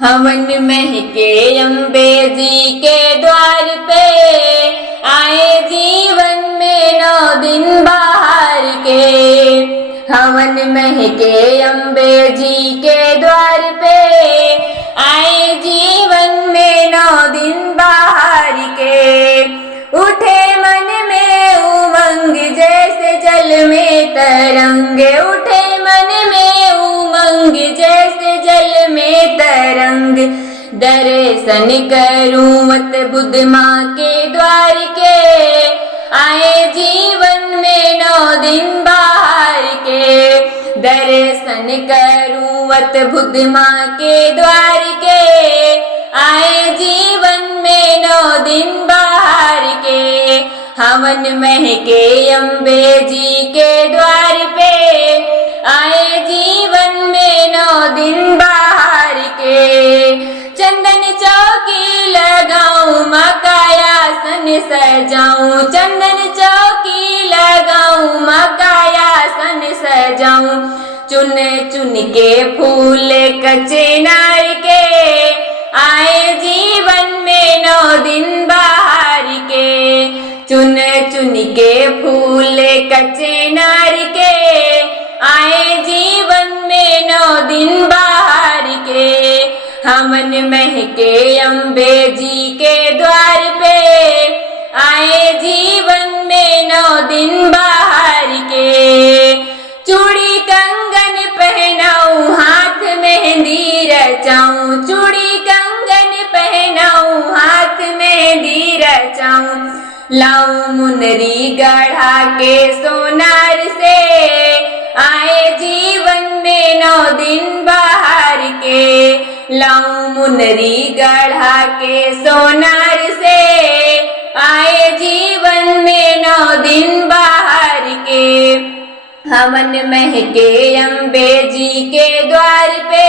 हवन महके अम्बे जी के द्वार पे, आए जीवन में 9 दिन बाहर के। हवन महके अम्बे जी के द्वार पे, आए जीवन में 9 दिन बाहर के। उठे मन में उमंग जैसे जल में तरंग, उठे मन में उमंग जैसे जल में तरंग। दर्शन करूं मत बुद्ध माँ के द्वार के, आए जीवन में 9 दिन बाहर के। दर्शन करूं मत बुद्ध माँ के द्वार के, आए जीवन में 9 दिन बाहर के। हवन महके अम्बे जी के द्वार पे, आए जीवन में 9 दिन बाहर के। चंदन चौकी लगाऊं माँ का आसन सजाऊं, चंदन चौकी लगाऊं माँ का आसन सजाऊं। चुन चुन के फूल कच्चे नार के, आए जीवन में 9 दिन बाहर के। चुन चुन के फूल कच्चे नार के, आए जीवन में 9 दिन बाहर के। हवन महके अम्बे जी के द्वार पे, आए जीवन में 9 दिन बाहर के। चूड़ी कंगन पहनाऊं हाथ मेहंदी रचाऊं, चूड़ी कंगन पहनाऊं हाथ मेहंदी रचाऊं। लाऊं मुनरी गढ़ा के सोनार से, आए जीवन में 9 दिन बाहर के। लाऊं मुनरी गढ़ा के सोनार से, आए जीवन में 9 दिन बाहर के। हवन महके अम्बे जी के द्वार पे,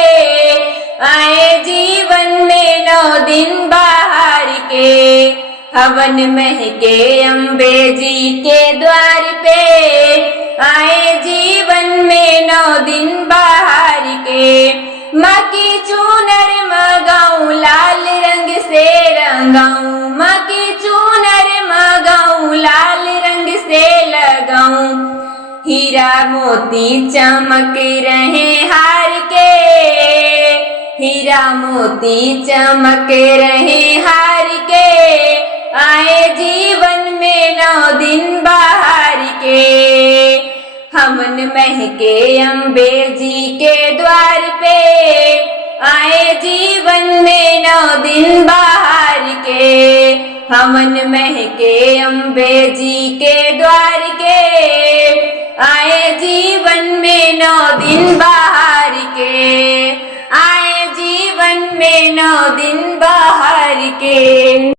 आए जीवन में 9 दिन बाहर के। हवन महके अम्बे जी के द्वार पे, आए जीवन में 9 दिन बाहर के। माँ की चूनर मगाऊं लाल रंग से रंगाऊं, माँ की चूनर मगाऊं लाल रंग से लगाऊं। हीरा मोती चमक रहे हार के, हीरा मोती चमक रहे हार के। आए जीवन में 9 दिन बाहर के। हवन महके अम्बे जी के द्वार पे, आए जीवन में 9 दिन बाहर के। हवन महके अम्बे जी के द्वार के, आए जीवन में 9 दिन बाहर के। आए जीवन में 9 दिन बाहर के।